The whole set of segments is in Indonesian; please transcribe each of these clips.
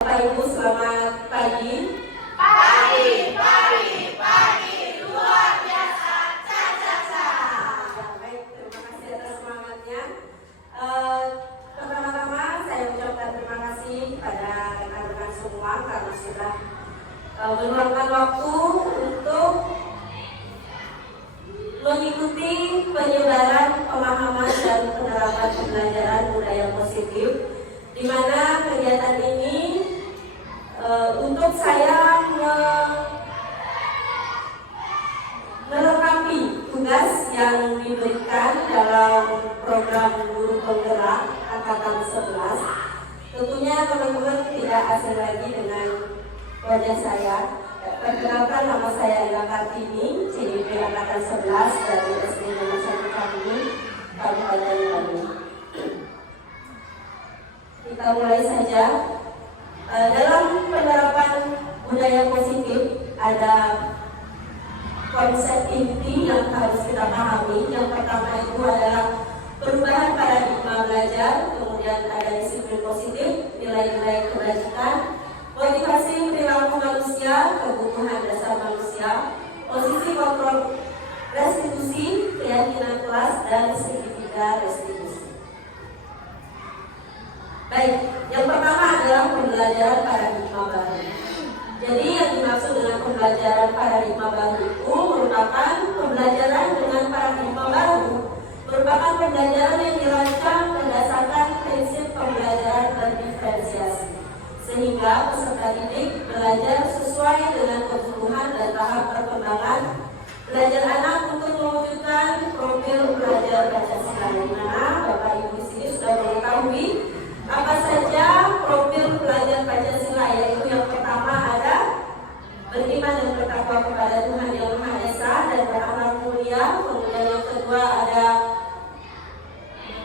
Bapak Ibu, selamat pagi. Pagi, luar biasa, caca. Baik, terima kasih atas semangatnya. Pertama-tama saya ucapkan terima kasih kepada rekan-rekan semua karena sudah meluangkan waktu untuk mengikuti penyebaran pemahaman dan penerapan pembelajaran budaya positif, di mana kegiatan ini untuk saya melengkapi tugas yang diberikan dalam program guru penggerak angkatan 11. Tentunya teman-teman tidak asing lagi dengan wajah saya. Perkenalkan, nama saya Ila Kartini, CDP angkatan 11 dari SD Nomor 1 Kami, Kabupaten Bandung. Kita mulai saja. Dalam penerapan budaya positif ada konsep inti yang harus kita pahami. Yang pertama itu adalah perubahan paradigma belajar, kemudian ada disiplin positif, nilai-nilai kebajikan, motivasi perilaku manusia, kebutuhan dasar manusia, posisi kontrol restitusi, keyakinan kelas, dan segitiga restitusi. Baik, yang pertama adalah pembelajaran paradigma baru. Jadi yang dimaksud dengan pembelajaran paradigma baru itu merupakan pembelajaran dengan paradigma baru, merupakan pembelajaran yang dirancang berdasarkan prinsip pembelajaran berdiferensiasi, sehingga peserta didik belajar sesuai dengan kebutuhan dan tahap perkembangan belajar anak untuk mewujudkan profil belajar Pancasila, di mana Bapak Ibu di sini sudah mengetahui apa saja profil pelajar Pancasila, yaitu yang pertama ada beriman dan bertakwa kepada Tuhan Yang Maha Esa dan beramal mulia. Kemudian yang kedua ada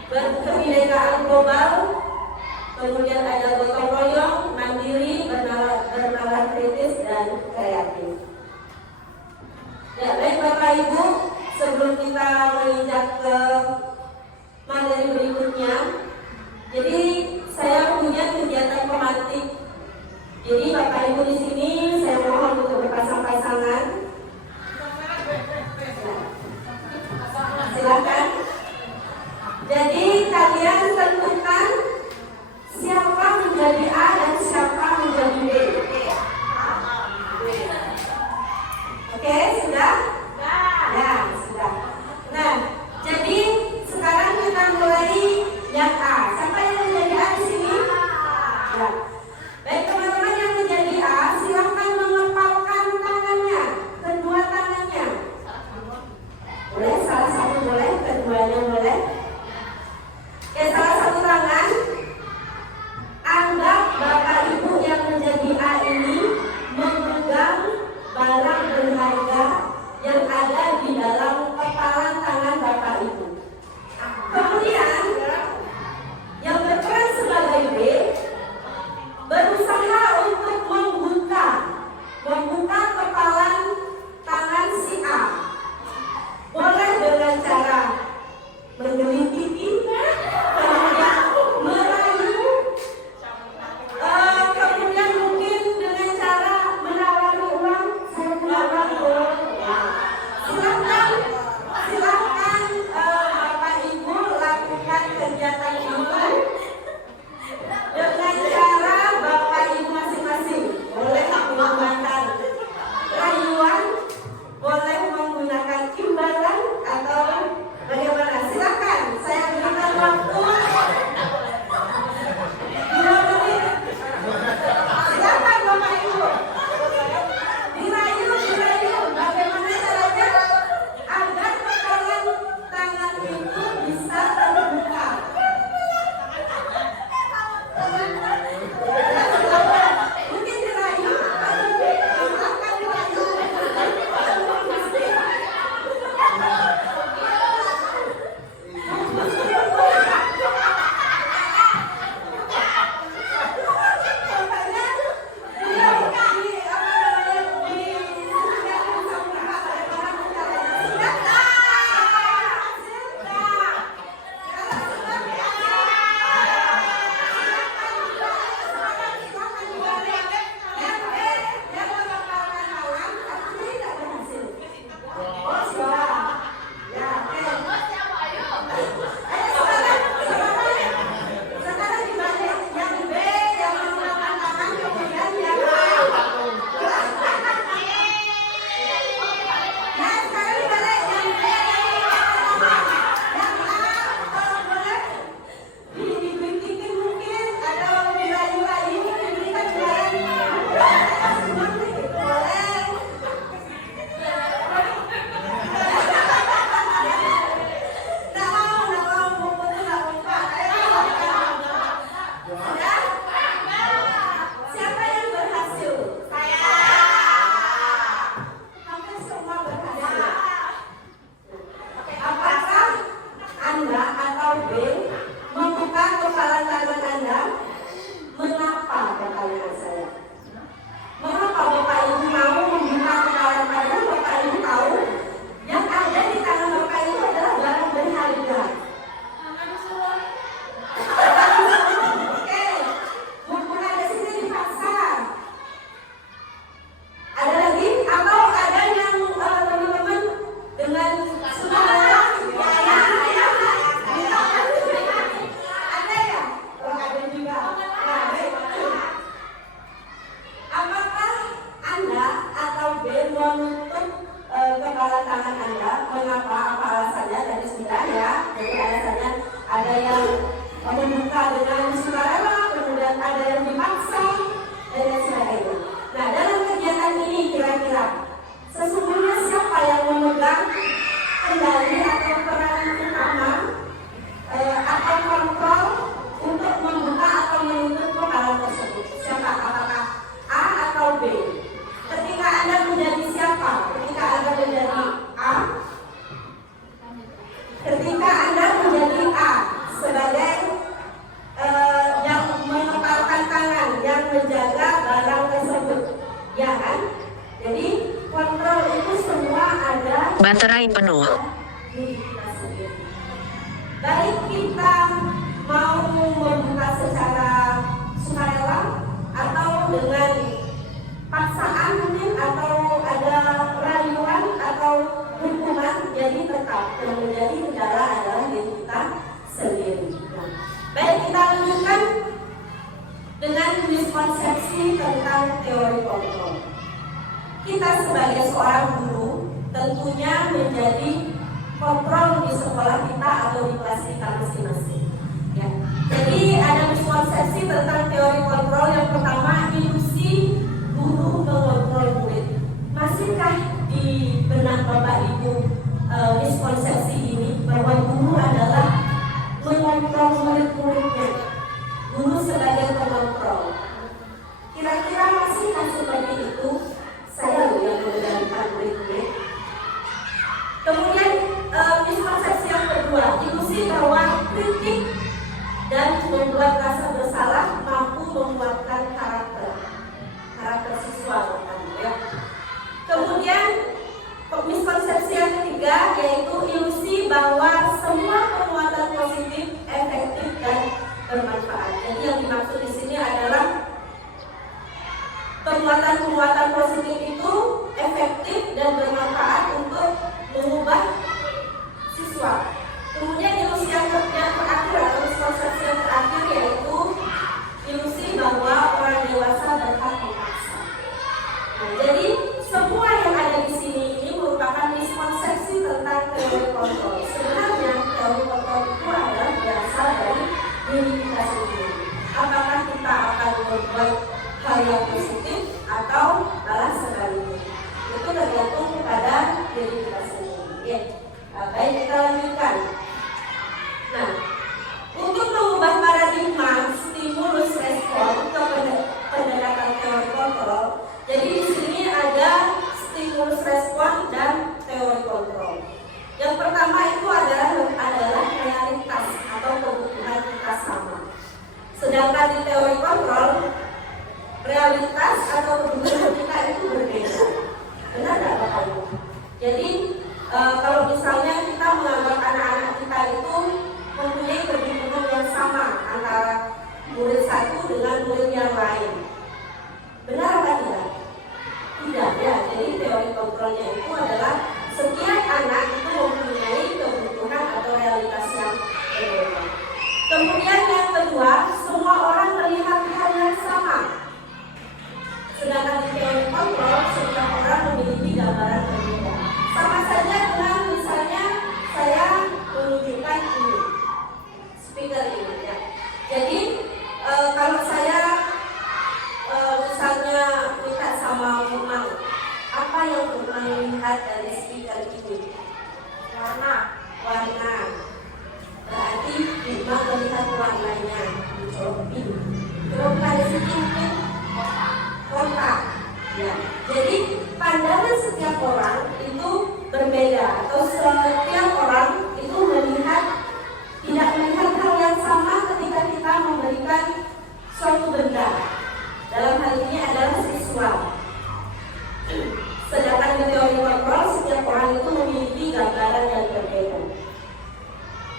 berkebinekaan global. Kemudian ada gotong royong, mandiri, bernalar kritis, dan kreatif. Ya, baik Bapak Ibu, sebelum kita menginjak ke materi berikutnya, jadi saya punya kegiatan pemantik. Jadi Bapak Ibu di sini saya mohon untuk berpasang-pasangan. Silakan. Jadi kalian tentukan siapa menjadi A dan siapa menjadi B. Oke, sudah? Ya, sudah. Nah, jadi sekarang kita mulai yang A. Siapa yang menjadi A di sini? Ya. Baik teman-teman yang menjadi A, silakan mengepalkan tangannya. ketebalan tangan Anda. Mengapa? Apa alasannya? Dari 9 ya. Jadi alasannya ada yang membuka dengan sukarela, kemudian ada yang dipaksa, dan lain sebagainya. Nah, dalam kegiatan ini kira-kira sesungguhnya siapa yang memegang kendali atau peran utama atau kontrol untuk membuka atau menutup lokalan tersebut? Siapa? Apakah A atau B? Ketika Anda menjadi siapa? Ketika Anda menjadi A, ketika Anda menjadi A sebagai yang mengepalkan tangan, yang menjaga barang tersebut, ya kan? Jadi kontrol itu semua ada Baterai penuh. diri kita sendiri. Baik kita mau membuka secara sukarela atau dengan paksaan mungkin, atau ada rayuan atau hukuman, jadi tetap yang menjadi kendala adalah diri kita sendiri. Nah, baik, kita lanjutkan dengan miskonsepsi tentang teori kontrol. Kita sebagai seorang guru tentunya menjadi kontrol di sekolah kita atau di kelas kita masing-masing. Ya. Jadi ada miskonsepsi tentang teori kontrol. Yang pertama, ilusi guru mengontrol murid. Masihkah di benak Bapak Ibu miskonsepsi ini bahwa guru adalah mengontrol murid-muridnya? Guru sebagai pengontrol. Kira-kira masihkah seperti itu? Saya loh yang mengendalikan murid-murid. Kemudian miskonsepsi yang kedua, ilusi bahwa kritik dan membuat rasa bersalah mampu menguatkan karakter siswa, ya. Kemudian miskonsepsi yang ketiga yaitu ilusi bahwa semua penguatan positif efektif dan bermanfaat. Jadi yang dimaksud di sini adalah penguatan positif itu efektif dan bermanfaat untuk mengubah siswa. Kemudian ilusi yang terakhir atau miskonsepsi yang terakhir yaitu ilusi bahwa orang dewasa berhak memaksa. Nah, jadi semua yang ada di sini ini merupakan miskonsepsi tentang teori kontrol. Sebenarnya teori kontrol itu adalah berasal dari diri kita sendiri. Apakah kita akan membuat hal yang positif atau malah sebaliknya? Itu tergantung kepada diri kita sendiri. Ya. Baik, kita lanjutkan. Nah, untuk mengubah paradigma stimulus respon ke pendekatan teori kontrol, jadi di sini ada stimulus respon dan teori kontrol. Yang pertama itu adalah realitas atau kebutuhan kita sama. Sedangkan di teori kontrol, realitas atau kebutuhan kita itu berbeda. Benar nggak Bapak Ibu? Jadi kalau misalnya kita menganggap anak-anak kita itu mempunyai kebutuhan yang sama antara murid satu dengan murid yang lain, benar apa tidak? Tidak ya. Jadi teori kontrolnya itu adalah setiap anak itu mempunyai kebutuhan atau realitas yang berbeda. Kemudian yang kedua, semua orang melihat hal yang sama. Sedangkan di teori kontrol, setiap orang memiliki gambaran berbeda. Sama saja dengan misalnya saya menunjukkan ini, speaker ini ya. Jadi kalau saya misalnya minta sama Umang, apa yang Umang lihat dari speaker ini? Warna. Berarti Umang melihat warnanya hijau biru. Coba dari sini mungkin kotak. Ya. Jadi pandangan setiap orang itu berbeda, atau setiap orang itu tidak melihat hal yang sama ketika kita memberikan suatu benda. Dalam hal ini adalah siswa. Sedangkan di teori kontrol, setiap orang itu memiliki gambaran yang berbeda.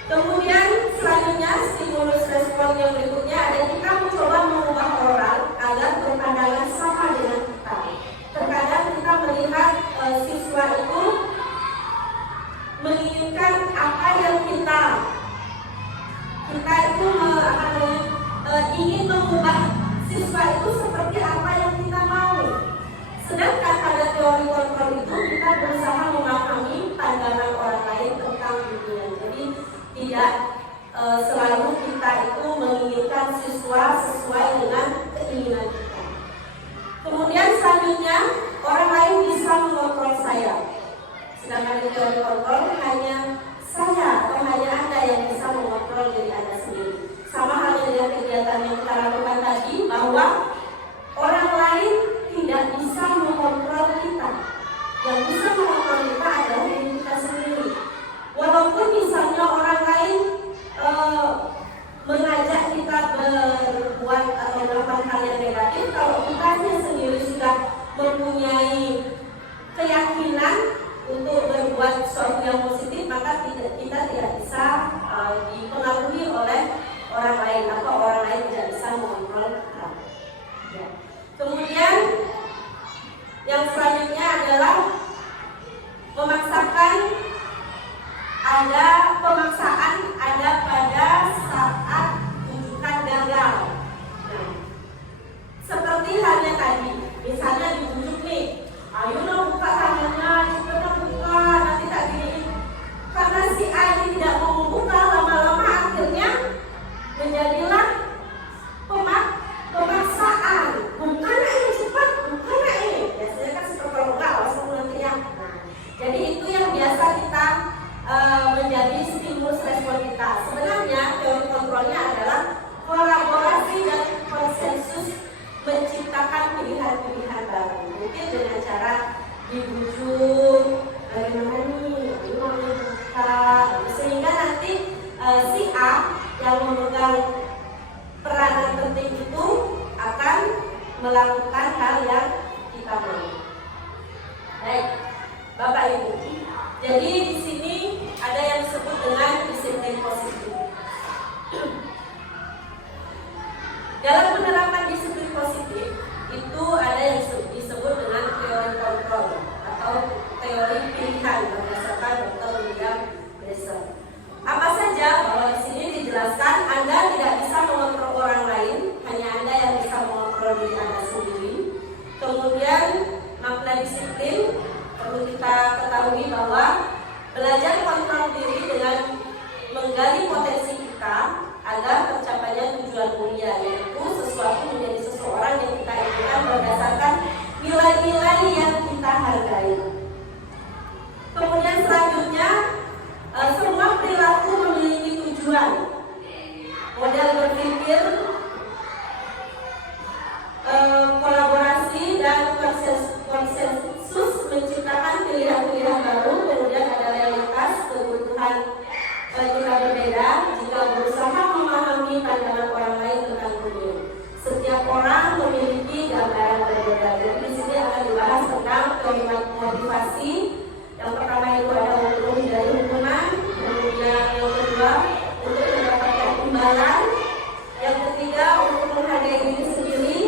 Kemudian selanjutnya stimulus respon yang berikutnya ada kita mencoba mengubah orang agar berpandangan sama dengan kita. Terkadang kita melihat siswa itu menginginkan apa yang kita itu ingin mengubah siswa itu seperti apa yang kita mau. Sedangkan pada teori kontrol itu kita berusaha memahami tidak selalu kita itu menginginkan siswa sesuai dengan keinginan kita. Kemudian selanjutnya, orang lain bisa mengontrol saya. Sedangkan di teori kontrol hanya saya atau hanya Anda yang bisa mengontrol diri Anda sendiri. Sama halnya dengan kegiatan yang kita lakukan tadi, bahwa orang lain tidak bisa mengontrol kita. Yang bisa mengontrol kita adalah diri kita sendiri. Walaupun misalnya orang lain mengajak kita berbuat atau melakukan hal yang negatif, kalau kita sendiri sudah mempunyai keyakinan untuk berbuat sesuatu yang positif, maka kita tidak bisa dipengaruhi oleh orang lain atau orang lain tidak bisa mengontrol kita. Ya. Kemudian yang selanjutnya adalah memaksakan. Ada pemaksaan ada pada saat tunjukkan gagal. Nah, seperti halnya tadi, misalnya dibujuk nih, ayo dong buka tangannya, cepat buka, nanti tak gini. Karena si A ini tidak mau membuka, lama-lama akhirnya menjadilah pemaksaan. Bukan ini cepat, bukan ini. Biasanya kan seperti kalau enggak langsung nantinya. Nah, jadi itu yang biasa kita menjadi stimulus respon kita. Sebenarnya teori kontrolnya adalah kolaborasi dan konsensus menciptakan pilihan-pilihan baru. Mungkin dengan cara dibujuk, bagaimana nih, sehingga nanti si A yang memegang peranan penting itu akan melakukan hal yang kita mau. Baik, Bapak Ibu. Jadi di sini ada yang disebut dengan disiplin positif. Dalam penerapan disiplin positif itu ada yang disebut dengan teori kontrol atau teori pilihan berdasarkan Dr. William Glasser. Apa saja bahwa di sini dijelaskan Anda tidak bisa mengontrol orang lain, hanya Anda yang bisa mengontrol diri Anda sendiri. Kemudian makna disiplin perlu kita ketahui bahwa belajar kontrol diri dengan menggali potensi kita agar tercapainya tujuan mulia, yaitu sesuatu menjadi seseorang yang kita inginkan berdasarkan nilai-nilai yang kita hargai. Kemudian selanjutnya, semua perilaku memiliki tujuan. Model berpikir, kolaborasi dan konsensus menciptakan pilihan-pilihan baru. Kemudian ada realitas, kebutuhan kita berbeda jika berusaha memahami pandangan orang lain tentang dunia. Setiap orang memiliki gambaran berbeda. Jadi di sini akan dibahas tentang teori motivasi. Yang pertama itu ada menghindari hubungan, kemudian yang kedua untuk mendapatkan imbalan, yang ketiga untuk menghargai diri sendiri,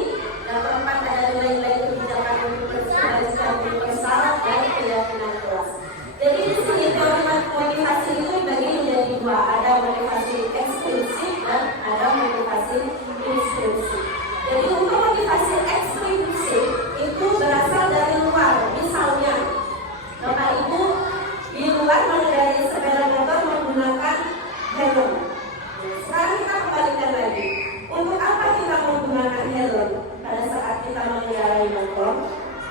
yang keempat ada nilai-nilai kebijakan untuk bersyarat dan keyakinan kelas. Jadi di sini teori motivasi itu dibagi menjadi dua, ada motivasi ekstrinsik dan ada motivasi intrinsik. Jadi untuk motivasi ekstrinsik itu berasal dari luar. Misalnya, Bapak Ibu di luar mengendarai sepeda motor menggunakan helm. Sekarang kita kembalikan lagi. Untuk apa kita menggunakan helm pada saat kita mengendarai motor?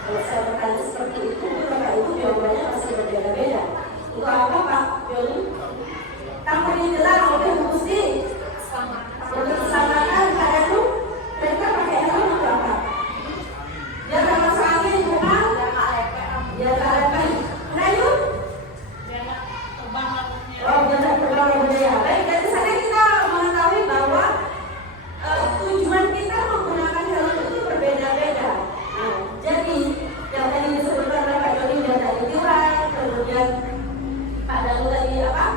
Kalau saya bertanya seperti itu, Bapak Ibu jawabannya masih berbeda-beda. Untuk apa Pak Joni? Tanpa dijelas oleh Gusti. Untuk keselamatan karena itu mereka pakai helm untuk apa? Biar tak masuk angin, bukan? Biar tak lepek. Nah yuk. Oh, biar tak terbang budaya. Baik, dari sana kita mengetahui bahwa tujuan kita menggunakan helm itu berbeda-beda. Nah, jadi yang tadi disebutkan oleh Pak Joni biar tak ditiuran, kemudian Pak Dalu tadi apa?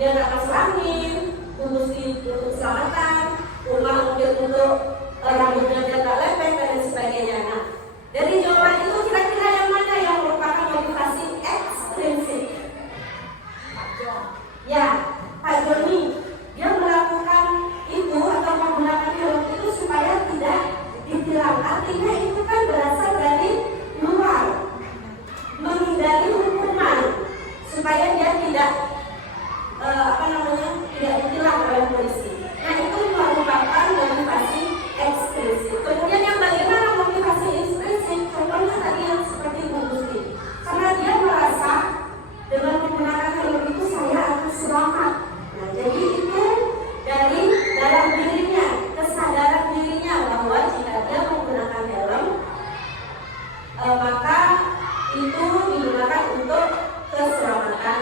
Biar tak masuk angin, untuk keselamatan, rumah mungkin untuk rambutnya biar tak lepek dan sebagainya. Nah, dari jawaban itu kira-kira yang mana yang merupakan motivasi ekstrinsik? Ya, Pak Joni, dia melakukan itu atau menggunakan helm itu supaya tidak ditilang. Artinya itu kan berasal dari luar, menghindari hukuman supaya dia tidak tidak ditilang oleh polisi. Nah, itu merupakan motivasi eksplisit. Kemudian yang bagaimana motivasi eksplisit? Contohnya tadi yang seperti Bu Gusti, karena dia merasa dengan menggunakan helm itu saya akan selamat. Nah, jadi itu dari dalam dirinya, kesadaran dirinya bahwa jika dia menggunakan helm, maka itu digunakan untuk keselamatan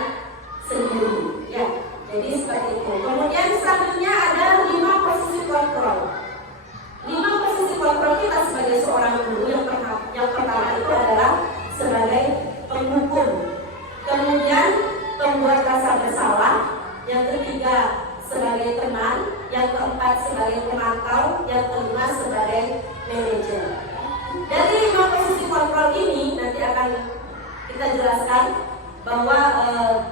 sendiri. Ya, jadi seperti itu. Kemudian selanjutnya ada 5 posisi kontrol. 5 posisi kontrol kita sebagai seorang guru yang pertama itu adalah sebagai penghukum. Kemudian pembuat rasa bersalah. Yang ketiga sebagai teman. Yang keempat sebagai pemantau. Yang kelima sebagai manajer. Dari 5 posisi kontrol ini nanti akan kita jelaskan bahwa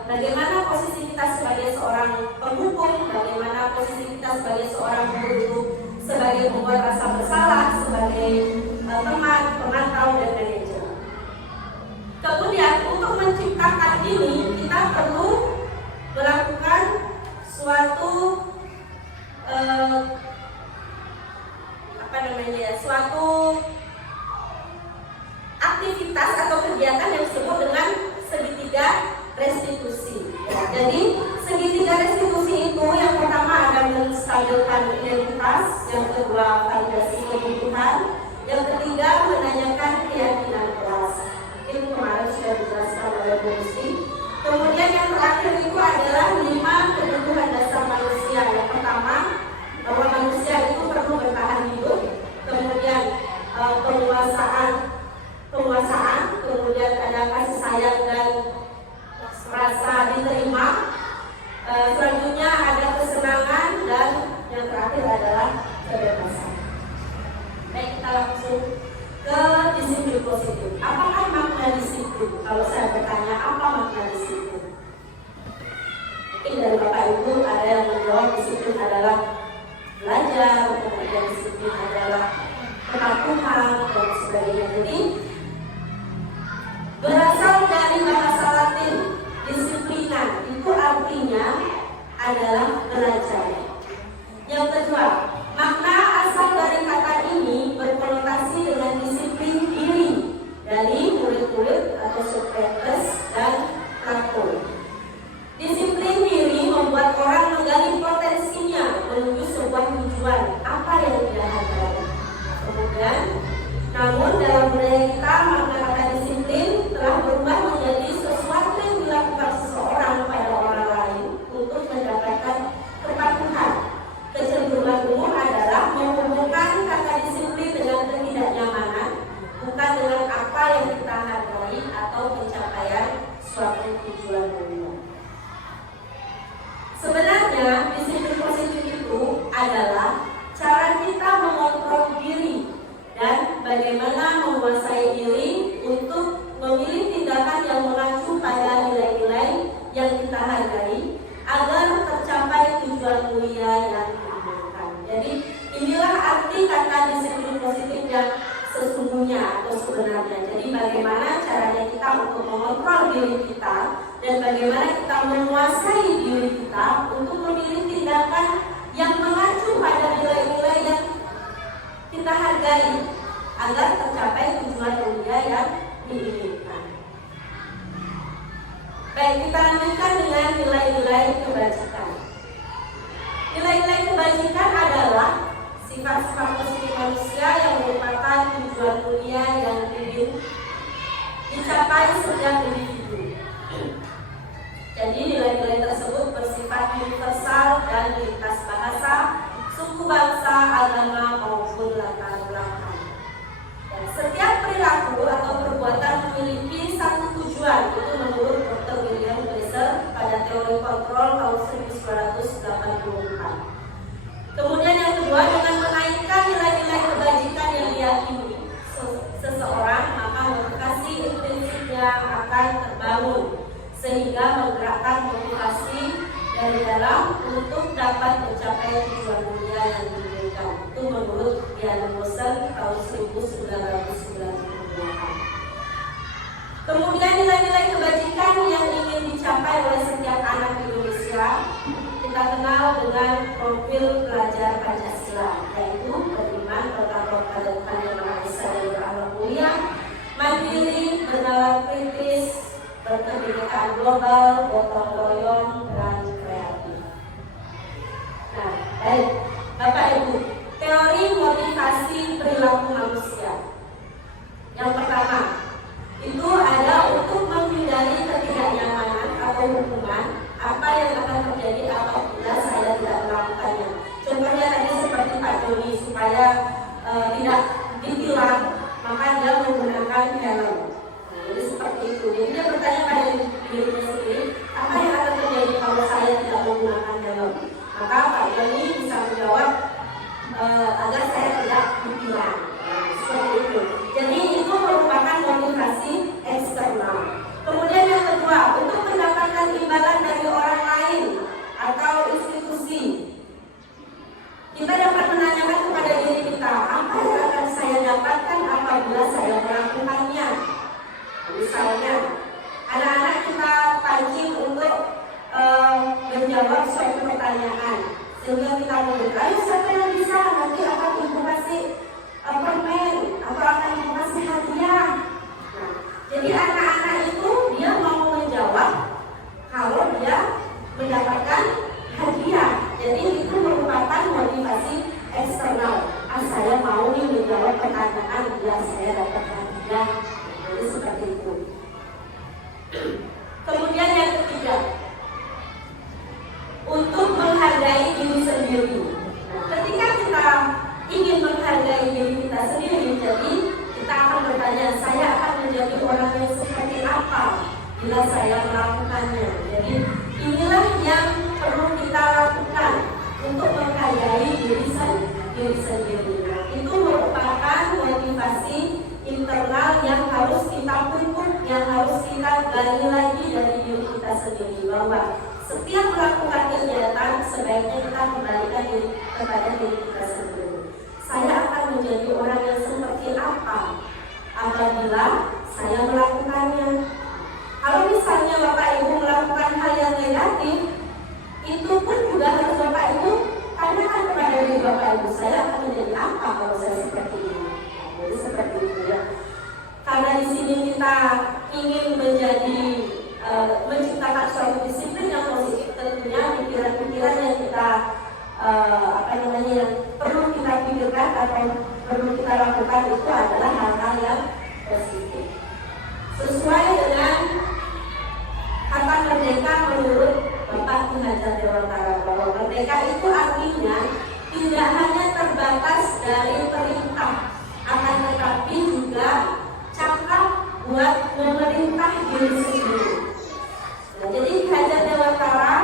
bagaimana posisi kita sebagai seorang penghukum, bagaimana posisi kita sebagai seorang guru, sebagai pembuat rasa bersalah, sebagai teman, pemantau, dan manajer. Kemudian untuk menciptakan ini kita perlu melakukan suatu suatu aktivitas atau kegiatan yang disebut dengan segitiga restitusi. Ya, jadi segitiga restitusi itu yang pertama ada menstabilkan identitas, yang kedua validasi kebutuhan, yang ketiga menanyakan keyakinan kelas. Itu kemarin sudah dijelaskan oleh Bu Gusti. Kemudian yang terakhir itu adalah 5 kebutuhan dasar manusia. Yang pertama bahwa manusia itu perlu bertahan hidup, kemudian penguasaan, kemudian ada kasih sayang dan rasa diterima, selanjutnya ada kesenangan, dan yang terakhir adalah kebebasan. Baik, kita langsung ke disiplin positif. Apakah makna disiplin? Kalau saya bertanya apa makna disiplin? Mungkin dari Bapak Ibu ada yang menjawab disiplin adalah belajar, kemudian disiplin adalah kepatuhan dan sebagainya. Jadi berasal dari bahasa Latin disiplina, itu artinya adalah belajar. Yang kedua, makna asal dari kata ini berkonotasi dengan disiplin diri dari murid-murid atau subjektes dan prakul. Disiplin diri membuat orang menggali potensinya menuju sebuah tujuan apa yang dia hargai. Kemudian, namun dalam budaya kita makna kata disiplin telah berubah menjadi sesuatu yang dilakukan seseorang pada orang lain untuk mendapatkan kepatuhan. Kecenderungan umum adalah menghubungkan kata disiplin dengan ketidaknyamanan, bukan dengan apa yang kita hargai atau pencapaian suatu tujuan mulia. Sebenarnya disiplin positif itu adalah cara kita mengontrol diri dan bagaimana menguasai diri untuk memilih tindakan yang mengacu pada nilai-nilai yang kita hargai agar tercapai tujuan mulia yang diinginkan. Jadi inilah arti kata disiplin positif yang sesungguhnya atau sebenarnya. Jadi bagaimana caranya kita untuk mengontrol diri kita dan bagaimana kita menguasai diri kita untuk memilih tindakan yang mengacu pada nilai-nilai yang kita hargai agar tercapai tujuan mulia yang diinginkan. Baik, kita lanjutkan dengan nilai-nilai kebajikan. Nilai-nilai kebajikan adalah sifat-sifat positif manusia yang merupakan tujuan mulia yang ingin dicapai setiap individu. Jadi nilai-nilai tersebut bersifat universal dan lintas bahasa, suku, bangsa, agama maupun latar belakang. Dan setiap perilaku atau perbuatan memiliki satu tujuan, itu menurut Dr. William Glasser pada teori kontrol tahun 1984. Kemudian yang kedua, dengan menaikkan nilai-nilai kebajikan yang diyakini seseorang, maka motivasi intrinsiknya akan terbangun sehingga menggerakkan motivasi dari dalam untuk dapat mencapai tujuan mulia yang diinginkan. Itu menurut Diana Moser tahun 1998. Kemudian nilai-nilai kebajikan yang ingin dicapai oleh setiap anak Indonesia global, gotong royong, dan kreatif. Nah, baik, Bapak Ibu, teori motivasi perilaku manusia. Yang pertama, itu ada untuk menghindari ketidaknyamanan atau hukuman apa yang akan terjadi apabila saya tidak melakukannya. Contohnya tadi seperti Pak Joni, supaya tidak ditilang, maka dia menggunakan helm. Jadi seperti itu. Jadi dia bertanya pada dirinya sendiri, apa yang akan terjadi kalau saya tidak menggunakan helm? Maka Pak Joni bisa menjawab, agar saya tidak ditilang. Seperti itu. Jadi itu merupakan motivasi eksternal. Kemudian yang kedua, untuk mendapatkan imbalan dari orang lain atau institusi. Kita dapat menanyakan kepada diri kita, apa yang akan saya dapatkan apabila saya melakukannya. Misalnya, anak-anak kita pancing untuk menjawab suatu pertanyaan, sehingga kita memberi, ayo siapa yang bisa, nanti akan ibu kasih permen atau akan ibu kasih hadiah. Nah, jadi anak-anak itu dia mau menjawab kalau dia mendapatkan hadiah. Jadi itu merupakan motivasi eksternal. Saya mau nih menjawab pertanyaan, biar saya dapat hadiah. Jadi seperti itu. Kemudian yang ketiga, untuk menghargai diri sendiri. Nah, ketika kita ingin menghargai diri kita sendiri, jadi kita akan bertanya, saya akan menjadi orang yang seperti apa bila saya melakukannya. Jadi inilah yang perlu kita lakukan untuk menghargai diri sendiri. Nah, itu merupakan motivasi internal yang harus kita pupuk, yang harus kita gali lagi dari diri kita sendiri, bahwa setiap melakukan kegiatan sebaiknya kita kembalikan kepada diri kita sendiri. Saya akan menjadi orang yang seperti apa apabila saya melakukannya. Kalau misalnya Bapak Ibu melakukan hal yang negatif, itu pun juga harus Bapak Ibu tanyakan kepada diri Bapak Ibu, saya akan menjadi apa kalau saya seperti ini. Jadi seperti itu ya. Karena di sini kita ingin menjadi menciptakan suatu disiplin yang positif, tentunya pikiran-pikiran yang kita yang perlu kita pikirkan atau perlu kita lakukan itu adalah hal-hal yang positif. Sesuai dengan kata merdeka menurut Bapak Ki Hajar Dewantara, bahwa merdeka itu artinya tidak hanya terbatas dari perintah, akan tetapi juga cakap buat memerintah diri sendiri. Nah, jadi Ki Hajar Dewantara,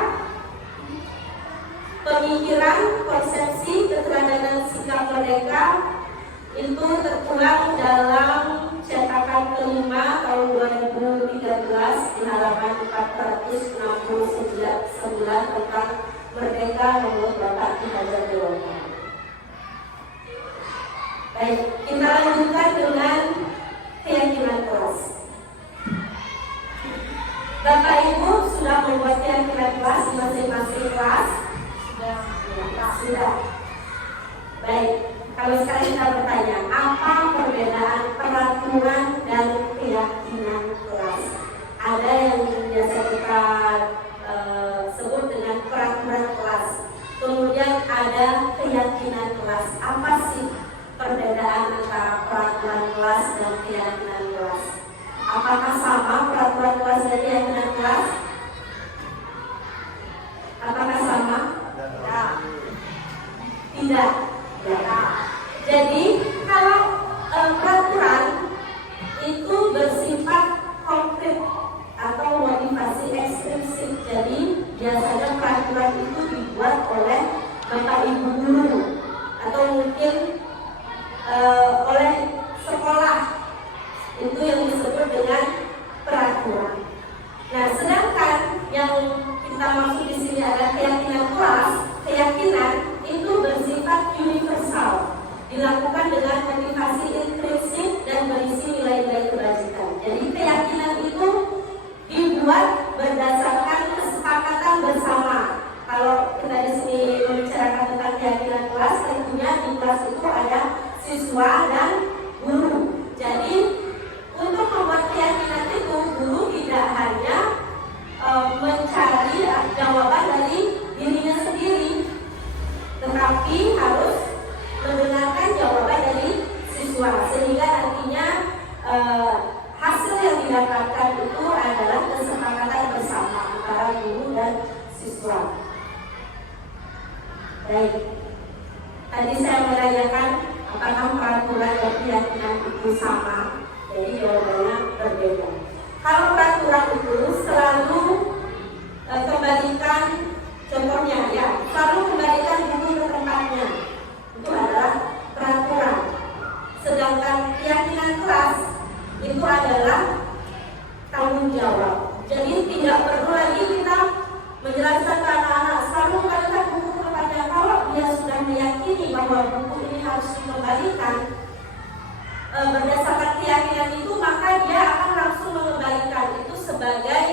pemikiran, konsepsi, keteladanan sikap merdeka itu tertuang dalam cetakan kelima tahun 2013 di halaman 469 tentang merdeka menurut Bapak Ki Hajar Dewantara. Baik, kita lanjutkan dengan keyakinan kelas. Bapak Ibu sudah membuat keyakinan kelas di masing-masing kelas? Sudah. Baik, kalau sekarang kita bertanya, apa perbedaan peraturan dan keyakinan kelas? Ada yang biasa kita sebut dengan peraturan kelas. Kemudian ada keyakinan kelas. Apa sih perbedaan antara peraturan kelas dan keyakinan kelas? Apakah sama peraturan kelas dan keyakinan kelas? Apakah sama? Tidak. Ya. Jadi kalau peraturan itu bersifat konkret atau motivasi ekstrinsik. Jadi biasanya peraturan itu dibuat oleh Bapak Ibu guru atau mungkin oleh sekolah. Itu yang disebut dengan peraturan. Nah, sedangkan yang kita maksud di sini adalah keyakinan kelas. Keyakinan itu bersifat universal, dilakukan dengan motivasi intrinsik dan berisi nilai-nilai kebajikan. Jadi keyakinan itu dibuat berdasarkan kesepakatan bersama. Kalau kita di sini membicarakan tentang keyakinan kelas, tentunya di kelas itu ada siswa dan guru. Jadi untuk membuat keyakinan itu, guru tidak hanya Baik, tadi saya menanyakan apakah peraturan dan keyakinan itu sama. Jadi jawabannya berbeda. Kalau peraturan itu selalu kembalikan, contohnya ya, selalu kembalikan buku ke tempatnya. Itu adalah peraturan. Sedangkan keyakinan kelas itu adalah tanggung jawab. Jadi tidak perlu lagi kita menjelaskan ke anak-anak selalu kembalikan buku ke tempatnya. Kalau dia sudah meyakini bahwa buku ini harus dikembalikan berdasarkan keyakinan itu, maka dia akan langsung mengembalikan itu sebagai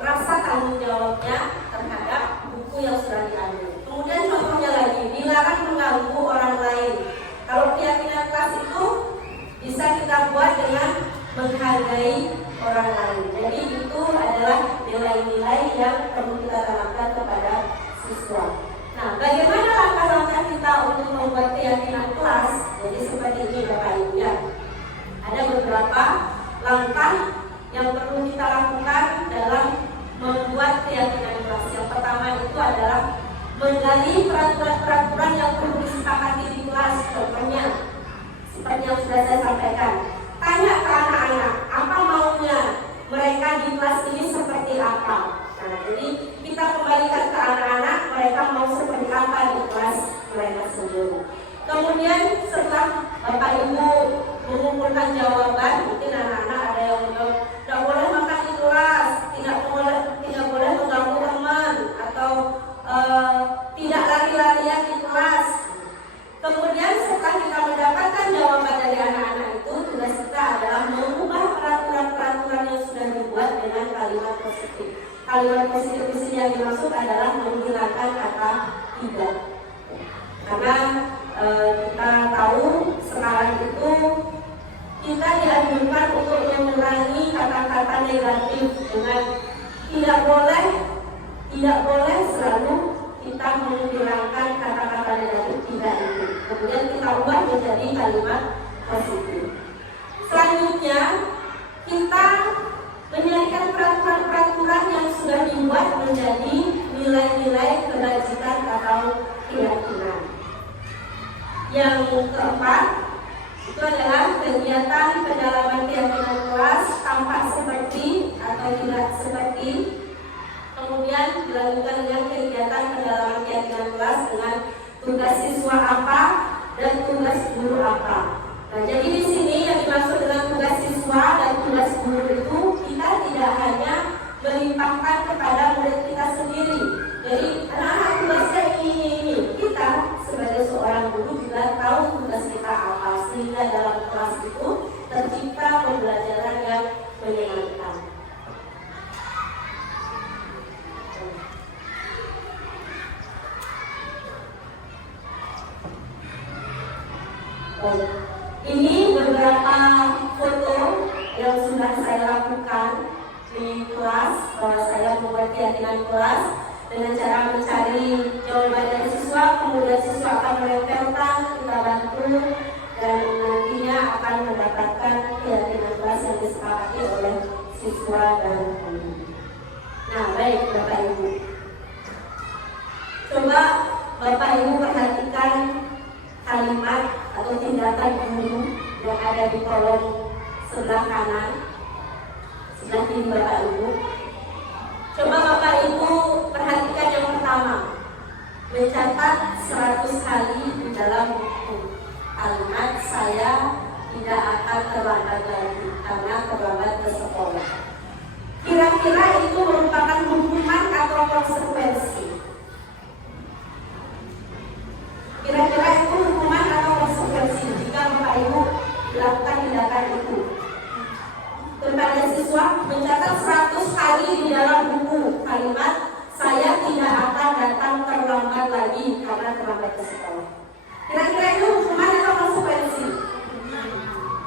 rasa tanggung jawabnya terhadap buku yang sudah diambil. Kemudian contohnya lagi, dilarang mengganggu orang lain. Kalau keyakinan kelas itu bisa kita buat dengan menghargai orang lain. Jadi itu adalah nilai-nilai yang perlu kita tanamkan kepada siswa. Nah, bagaimana langkah-langkah kita untuk membuat keyakinan kelas? Jadi seperti ini Bapak Ibu ya. Ada beberapa langkah yang perlu kita lakukan dalam membuat keyakinan kelas. Yang pertama itu adalah menggali peraturan-peraturan yang perlu disepakati di kelas. Contohnya, seperti yang sudah saya sampaikan, tanya ke anak-anak apa maunya mereka di kelas ini seperti apa. Nah, jadi kita kembalikan ke anak-anak mereka mau seperti apa di kelas mereka sendiri. Kemudian setelah Bapak Ibu mengumpulkan jawaban, mungkin anak-anak ada yang bilang tidak boleh makan di kelas, tidak boleh mengganggu teman, atau tidak lari-larian di kelas. Kemudian setelah kita mendapatkan jawaban dari anak-anak itu, tugas kita adalah mengubah peraturan-peraturan yang sudah dibuat dengan kalimat positif. Kalimat positif di sini yang dimaksud adalah menghilangkan kata tidak. Karena kita tahu sekarang itu kita dianjurkan untuk mengurangi kata-kata negatif dengan tidak boleh selalu kita menghilangkan kata-kata negatif tidak itu. Kemudian kita ubah menjadi kalimat positif. Selanjutnya kita menjadikan peraturan-peraturan yang sudah dibuat menjadi nilai-nilai kebajikan atau keyakinan. Yang keempat itu adalah kegiatan pendalaman keyakinan kelas tampak seperti atau tidak seperti. Kemudian dilanjutkan dengan kegiatan pendalaman keyakinan kelas dengan tugas siswa apa dan tugas guru apa. Nah, jadi di sini yang dimaksud dengan tugas siswa dan tugas guru itu kita tidak hanya melimpahkan kepada murid kita sendiri. Jadi anak-anak tugasnya ini. Kita sebagai seorang guru juga tahu tugas kita apa, sehingga dalam kelas itu tercipta pembelajaran yang menyenangkan. Ini beberapa foto yang sudah saya lakukan di kelas bahwa saya membuat keyakinan kelas dengan cara mencari jawaban dari siswa, kemudian siswa akan menempelkan, kita bantu, dan nantinya akan mendapatkan keyakinan kelas yang disepakati oleh siswa dan guru. Nah, baik Bapak Ibu, coba Bapak Ibu perhatikan kalimat atau tindakan guru yang ada di kolom sebelah kanan, sebelah kiri Bapak Ibu. Coba Bapak Ibu perhatikan yang pertama, mencatat 100 kali di dalam buku kalimat saya tidak akan terlambat lagi karena terlambat ke sekolah. Kira-kira itu merupakan hukuman atau konsekuensi? Kira-kira itu hukuman atau konsekuensi jika Bapak Ibu melakukan tindakan itu? Kepada siswa mencatat 100 kali di dalam buku kalimat saya tidak akan datang terlambat lagi karena terlambat ke sekolah. Kira-kira itu hukuman atau konsekuensi?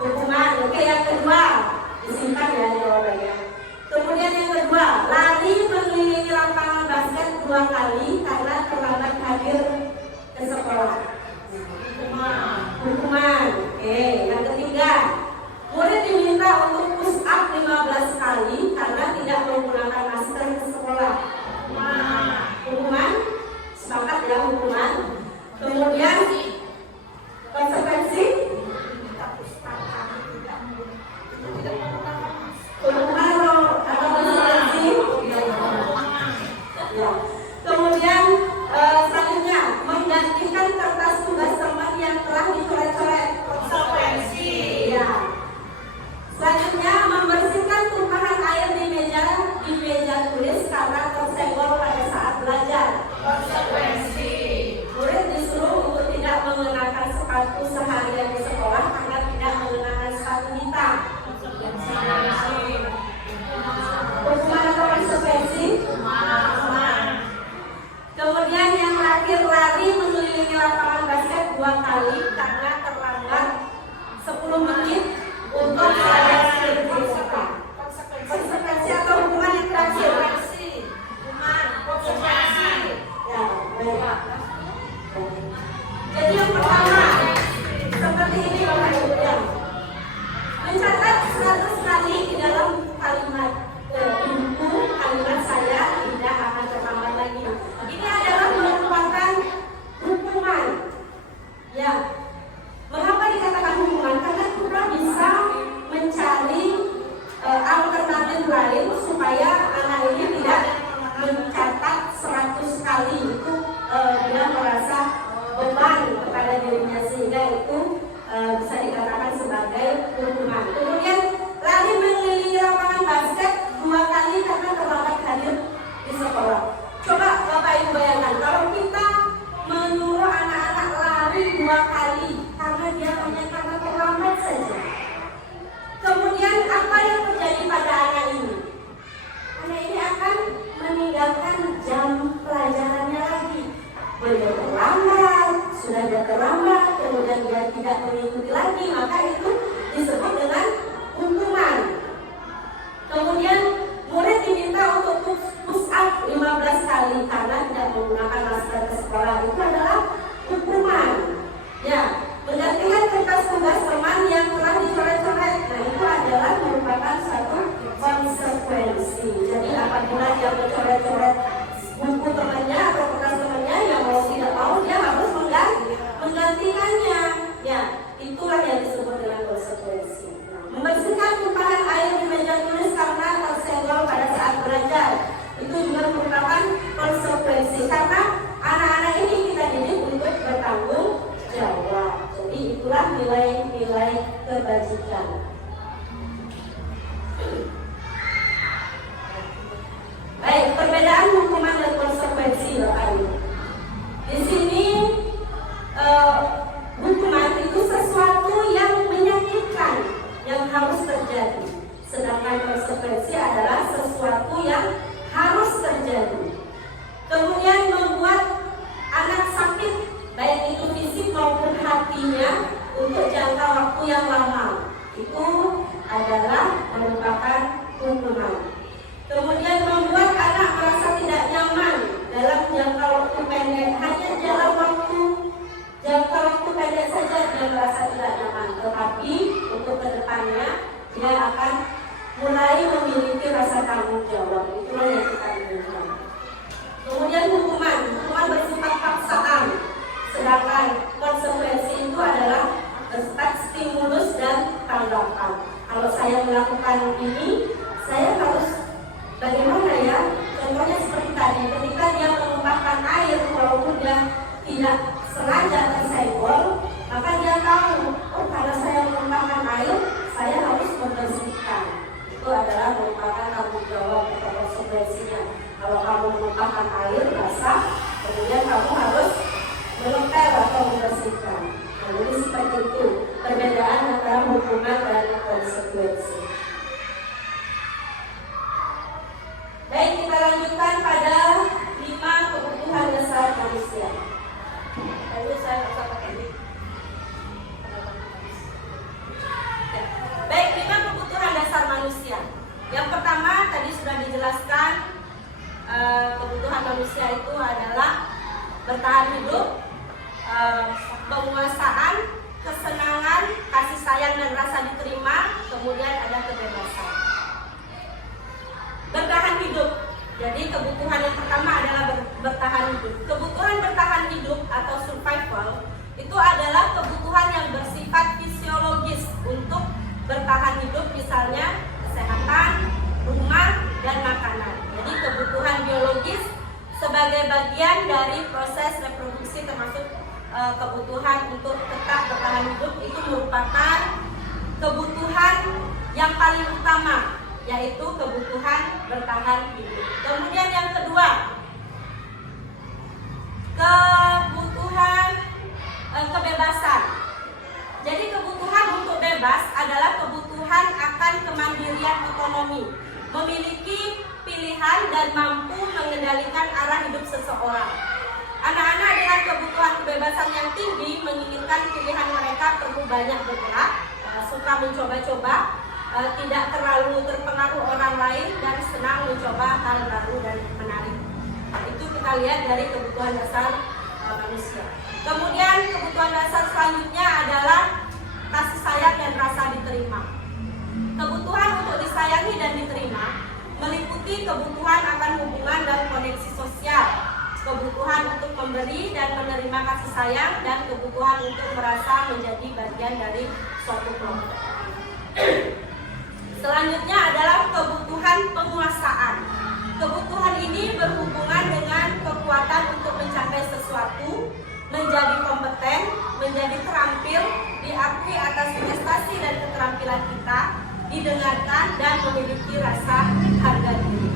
Hukuman. Oke, yang kedua disimpan ya jawabannya. Kemudian yang kedua, lari mengelilingi lapangan basket 2 kali karena terlambat hadir ke sekolah. Hukuman. Oke, yang ketiga, murid diminta untuk push up 15 kali karena tidak menggunakan masker ke sekolah. Hukuman. Sepakat ya hukuman. yang mencoret-coret buku temannya atau kertas temannya, yang mau tidak mau dia harus menggantikannya. Ya, itulah yang disebut dengan konsekuensi. Nah, membersihkan tumpahan air di meja tulis karena tersenggol pada saat belajar, itu juga merupakan konsekuensi, karena anak-anak ini kita didik untuk bertanggung jawab. Jadi itulah nilai-nilai kebajikan. Baik, perbedaan hukuman dan konsekuensi Bapak Ibu. Di sini hukuman itu sesuatu yang menyakitkan yang harus terjadi, sedangkan konsekuensi adalah sesuatu yang harus terjadi. Kemudian membuat anak sakit, baik itu fisik maupun hatinya, untuk jangka waktu yang lama, itu adalah merupakan hukuman. Kemudian membuat anak merasa tidak nyaman dalam jangka waktu pendek, hanya dalam jangka waktu pendek saja dia merasa tidak nyaman, tetapi untuk kedepannya dia akan mulai memiliki rasa tanggung jawab. Itulah yang kita inginkan. Kemudian hukuman bersifat paksaan, sedangkan konsekuensi itu adalah bersifat stimulus dan tanggapan. Kalau saya melakukan ini, saya harus bagaimana ya? Contohnya seperti tadi, ketika dia menumpahkan air, walaupun dia tidak sengaja tersenggol, maka dia tahu, oh karena saya menumpahkan air, saya harus membersihkan. Itu adalah merupakan tanggung jawab atau konsekuensinya. Kalau kamu menumpahkan air basah, kemudian kamu harus mengepel atau membersihkan. Nah, jadi seperti itu perbedaan antara hukuman dan konsekuensi. Baik, kita lanjutkan pada 5 kebutuhan dasar manusia. Lalu saya bisa pakai ini. Baik, 5 kebutuhan dasar manusia. Yang pertama tadi sudah dijelaskan, kebutuhan manusia itu adalah bertahan hidup, penguasaan, kesenangan, kasih sayang dan rasa diterima, kemudian ada kebebasan. Bertahan hidup. Jadi kebutuhan yang pertama adalah bertahan hidup. Kebutuhan bertahan hidup atau survival itu adalah kebutuhan yang bersifat fisiologis untuk bertahan hidup, misalnya kesehatan, rumah, dan makanan. Jadi kebutuhan biologis sebagai bagian dari proses reproduksi, termasuk kebutuhan untuk tetap bertahan hidup, itu merupakan kebutuhan yang paling utama, yaitu kebutuhan bertahan hidup. Kemudian yang kedua, kebutuhan kebebasan. Jadi kebutuhan untuk bebas adalah kebutuhan akan kemandirian otonomi, memiliki pilihan dan mampu mengendalikan arah hidup seseorang. Anak-anak dengan kebutuhan kebebasan yang tinggi menginginkan pilihan mereka perlu banyak bergerak, suka mencoba-coba, tidak terlalu terpengaruh orang lain, dan senang mencoba hal baru dan menarik. Itu kita lihat dari kebutuhan dasar manusia. Kemudian kebutuhan dasar selanjutnya adalah kasih sayang dan rasa diterima. Kebutuhan untuk disayangi dan diterima meliputi kebutuhan akan hubungan dan koneksi sosial, kebutuhan untuk memberi dan menerima kasih sayang, dan kebutuhan untuk merasa menjadi bagian dari suatu kelompok. Selanjutnya adalah kebutuhan penguasaan. Kebutuhan ini berhubungan dengan kekuatan untuk mencapai sesuatu, menjadi kompeten, menjadi terampil, diakui atas prestasi dan keterampilan kita, didengarkan, dan memiliki rasa harga diri.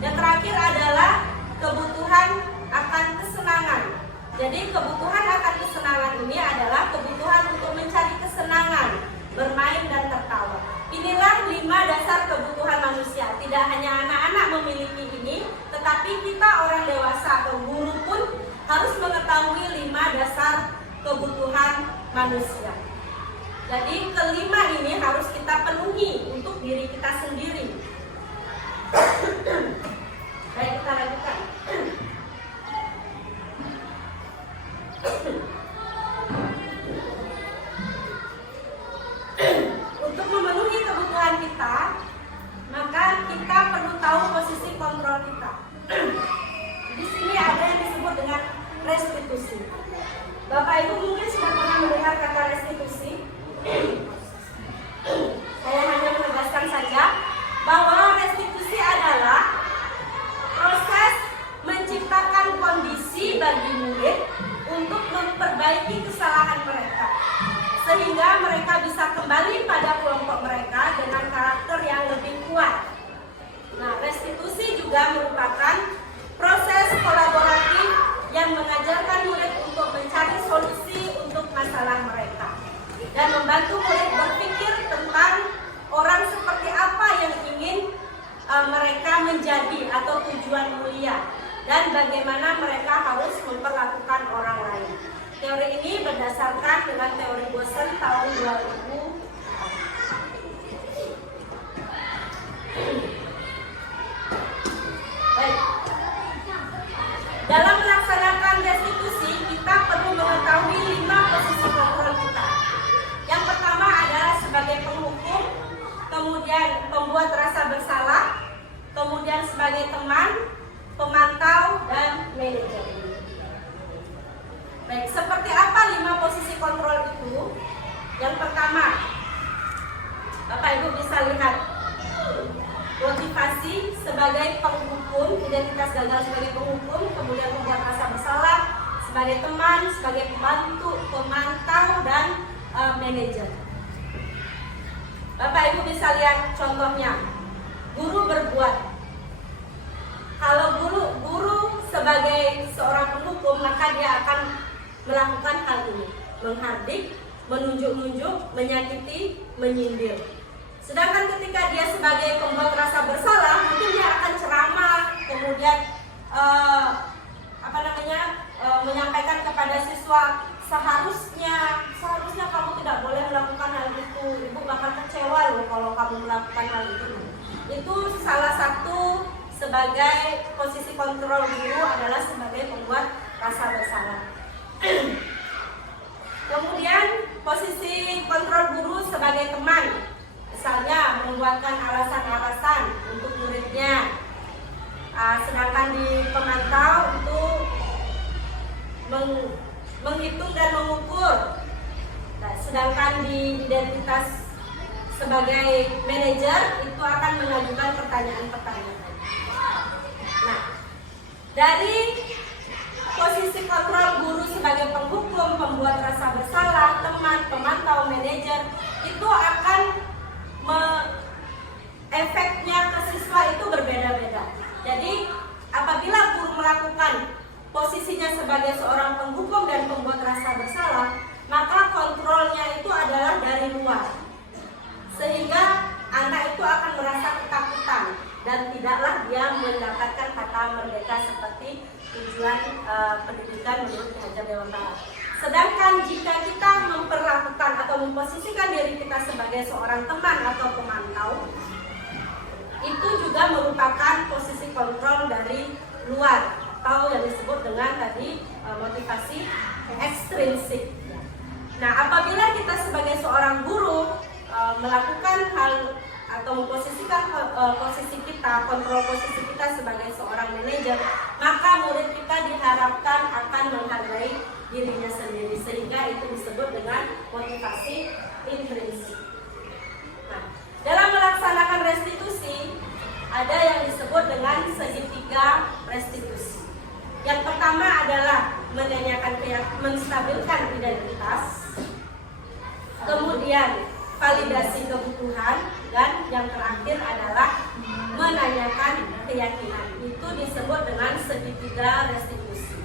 Yang terakhir adalah kebutuhan akan kesenangan. Jadi kebutuhan akan kesenangan ini adalah kebutuhan untuk mencari kesenangan, bermain dan tertawa. Inilah 5 dasar kebutuhan manusia. Tidak hanya anak-anak memiliki ini, tetapi kita orang dewasa atau guru pun harus mengetahui 5 dasar kebutuhan manusia. Jadi kelima ini harus kita penuhi untuk diri kita sendiri. Baik, kita lanjutkan. Untuk memenuhi kebutuhan kita, maka kita perlu tahu posisi kontrol Di sini ada yang disebut dengan restitusi. Bapak Ibu mungkin sudah pernah mendengar kata restitusi. Saya hanya menegaskan saja bahwa restitusi adalah proses menciptakan kondisi bagi murid untuk memperbaiki kesalahan mereka, sehingga mereka bisa kembali pada kelompok mereka dengan karakter yang lebih kuat. Nah, restitusi juga merupakan proses kolaboratif yang mengajarkan murid untuk mencari solusi untuk masalah mereka dan membantu murid berpikir tentang orang seperti apa yang ingin mereka menjadi atau tujuan mulia dan bagaimana mereka harus memperlakukan orang lain. Teori ini berdasarkan dengan teori Bosen tahun 2000. Baik. Dalam melaksanakan restitusi, kita perlu mengetahui 5 posisi kontrol kita. Yang pertama adalah sebagai penghukum, kemudian pembuat rasa bersalah, kemudian sebagai teman, pemantau, dan manajer. Baik, seperti apa 5 posisi kontrol itu? Yang pertama, Bapak Ibu bisa lihat motivasi sebagai penghukum, identitas gagal sebagai penghukum, kemudian membuat rasa bersalah sebagai teman, sebagai pembantu, pemantau, dan manajer. Bapak Ibu bisa lihat contohnya. Guru berbuat. Kalau guru sebagai seorang penghukum, maka dia akan melakukan hal ini: menghardik, menunjuk-nunjuk, menyakiti, menyindir. Sedangkan ketika dia sebagai pembuat rasa bersalah, mungkin dia akan ceramah, kemudian menyampaikan kepada siswa seharusnya kamu tidak boleh melakukan hal itu, ibu bakal kecewa loh kalau kamu melakukan hal itu. Itu salah satu sebagai posisi kontrol guru adalah sebagai pembuat rasa bersalah. Kemudian posisi kontrol guru sebagai teman, misalnya membuatkan alasan-alasan untuk muridnya. Sedangkan di pemantau itu menghitung dan mengukur. Nah, sedangkan di identitas sebagai manajer itu akan mengajukan pertanyaan-pertanyaan. Nah, dari posisi kontrol guru sebagai penghukum, pembuat rasa bersalah, teman, pemantau, manajer, itu akan efeknya ke siswa itu berbeda-beda. Jadi apabila guru melakukan posisinya sebagai seorang penghukum dan pembuat rasa bersalah, maka kontrolnya itu adalah dari luar, sehingga anak itu akan merasa ketakutan dan tidaklah dia mendapatkan kata merdeka seperti tujuan pendidikan menurut Ki Hajar Dewantara. Sedangkan jika kita memperlakukan atau memposisikan diri kita sebagai seorang teman atau pemantau, itu juga merupakan posisi kontrol dari luar atau yang disebut dengan tadi motivasi ekstrinsik. Nah, apabila kita sebagai seorang guru melakukan hal atau memposisikan posisi kita, kontrol posisi kita sebagai seorang manajer, maka murid kita diharapkan akan menghargai dirinya sendiri, sehingga itu disebut dengan motivasi intrinsik. Nah, dalam melaksanakan restitusi ada yang disebut dengan segitiga restitusi. Yang pertama adalah menstabilkan identitas, kemudian validasi kebutuhan, dan yang terakhir adalah menanyakan keyakinan. Itu disebut dengan segitiga restitusi.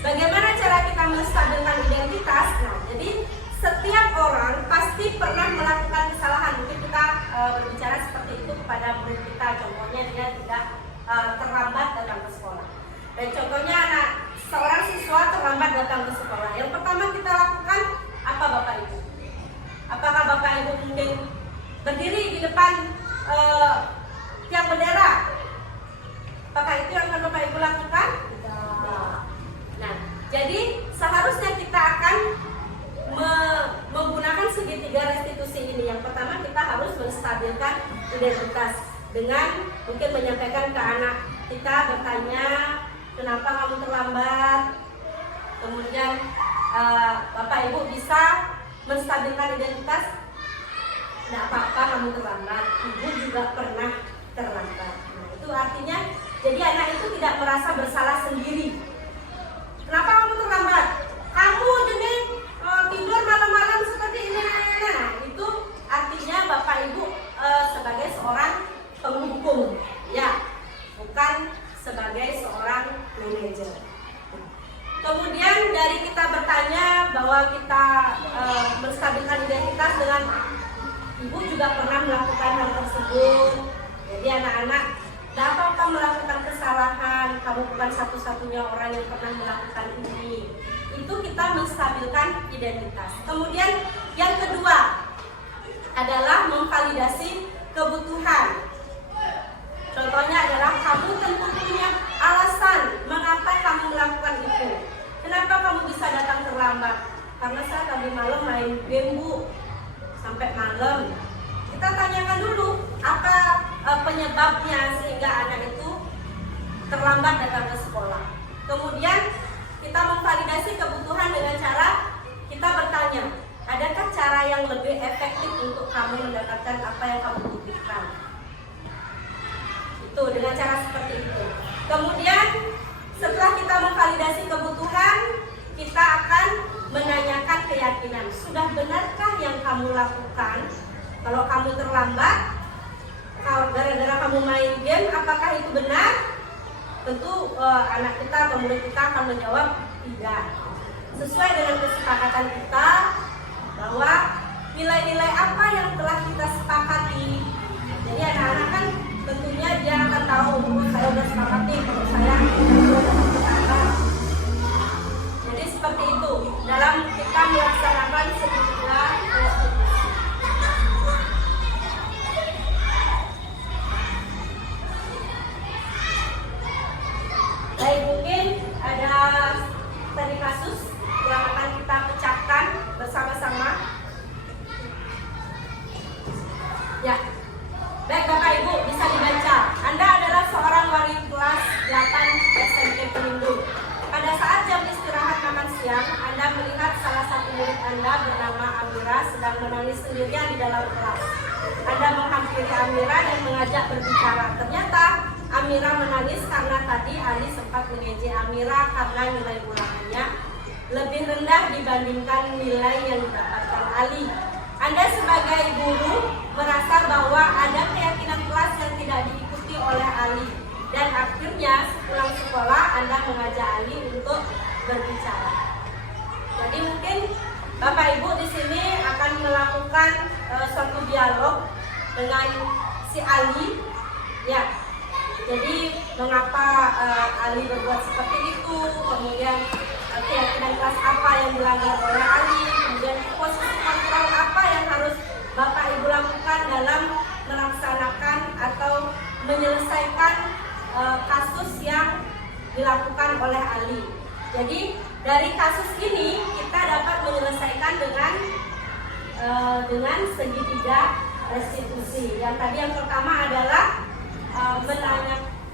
Bagaimana cara kita menstabilkan identitas? Nah, jadi setiap orang pasti pernah melakukan kesalahan. Mungkin kita berbicara seperti itu kepada murid kita. Contohnya dia tidak terlambat datang ke sekolah. Dan contohnya seorang siswa terlambat datang ke sekolah. Yang pertama kita lakukan apa, Bapak Ibu? Apakah Bapak Ibu mungkin berdiri di depan tiang bendera? Apakah itu yang akan Bapak Ibu lakukan? Nah, jadi seharusnya kita akan menggunakan segitiga restitusi ini. Yang pertama kita harus menstabilkan identitas dengan mungkin menyampaikan ke anak, kita bertanya, kenapa kamu terlambat? Kemudian Bapak Ibu bisa menstabilkan identitas. Tidak apa-apa kamu terlambat, ibu juga pernah terlambat. Nah, itu artinya jadi anak itu tidak merasa bersalah sendiri. Kenapa kamu terlambat? Kamu jadi tidur malam-malam seperti ini. Nah, itu artinya Bapak Ibu sebagai seorang penghukum, ya, bukan sebagai seorang manajer. Kemudian dari kita bertanya bahwa kita menstabilkan identitas dengan ibu juga pernah melakukan hal tersebut. Jadi anak-anak, tidak apa-apa melakukan kesalahan, kamu bukan satu-satunya orang yang pernah melakukan ini. Itu kita menstabilkan identitas. Kemudian yang kedua adalah memvalidasi kebutuhan. Contohnya adalah kamu tentu punya alasan mengapa kamu melakukan itu. Kenapa kamu bisa datang terlambat? Karena saya tadi malam main game, Bu, sampai malam. Kita tanyakan dulu apa penyebabnya sehingga anak itu terlambat datang ke sekolah. Kemudian kita memvalidasi kebutuhan dengan cara kita bertanya, adakah cara yang lebih efektif untuk kamu mendapatkan apa yang kamu butuhkan? Itu dengan cara seperti itu. Kemudian setelah kita memvalidasi kebutuhan, kita akan menanyakan keyakinan. Sudah benarkah yang kamu lakukan? Kalau kamu terlambat, kalau gara-gara kamu main game, apakah itu benar? Tentu anak kita atau murid kita akan menjawab tidak. Sesuai dengan kesepakatan kita bahwa nilai-nilai apa yang telah kita sepakati. Jadi anak-anak kan tentunya dia akan tahu, saya sudah sepakat nih, kalau saya jadi seperti itu dalam kita melaksanakan segitiga restitusi. Baik, mungkin ada tadi kasus yang akan kita pecahkan bersama-sama. Ya, baik Bapak Ibu, bisa dibaca. Anda adalah seorang wali kelas 8 SMP Pelindung. Pada saat jam istirahat makan siang, Anda melihat salah satu murid Anda bernama Amira sedang menangis sendirian di dalam kelas. Anda menghampiri Amira dan mengajak berbicara. Ternyata Amira menangis karena tadi Ali sempat mengejek Amira karena nilai ulangannya lebih rendah dibandingkan nilai yang didapatkan Ali. Anda sebagai guru merasa bahwa ada keyakinan kelas yang tidak diikuti oleh Ali. Dan akhirnya sepulang sekolah Anda mengajak Ali untuk berbicara. Jadi mungkin Bapak Ibu di sini akan melakukan suatu dialog dengan si Ali, ya. Jadi mengapa Ali berbuat seperti itu, kemudian keyakinan kelas apa yang dilanggar oleh Ali, kemudian posisi kontrol apa yang harus Bapak Ibu lakukan dalam melaksanakan atau menyelesaikan kasus yang dilakukan oleh Ali. Jadi dari kasus ini kita dapat menyelesaikan dengan segitiga restitusi. Yang pertama adalah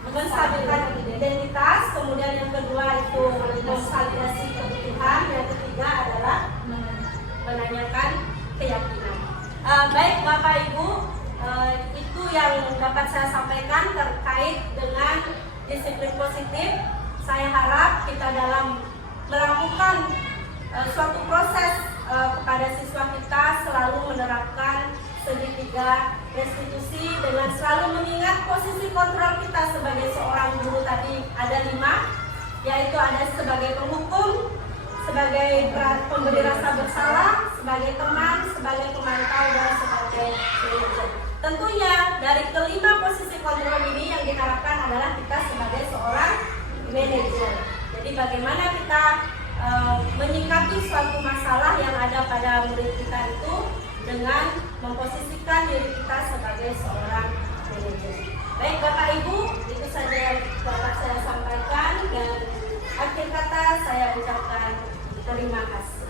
menstabilkan identitas, kemudian yang kedua itu memvalidasi kebutuhan, yang ketiga adalah menanyakan keyakinan. Baik Bapak Ibu, itu yang dapat saya sampaikan terkait dengan disiplin positif. Saya harap kita dalam melakukan suatu proses kepada siswa kita selalu menerapkan segitiga restitusi dengan selalu mengingat posisi kontrol kita sebagai seorang guru tadi ada 5, yaitu ada sebagai penghukum, sebagai pemberi rasa bersalah, sebagai teman, sebagai pemantau, dan sebagai manajer. Tentunya dari kelima posisi kontrol ini yang diharapkan adalah kita sebagai seorang manajer. Jadi bagaimana kita menyikapi suatu masalah yang ada pada murid kita itu dengan memposisikan diri kita sebagai seorang manajer. Baik Bapak Ibu, itu saja yang dapat saya sampaikan, dan akhir kata saya ucapkan terima kasih.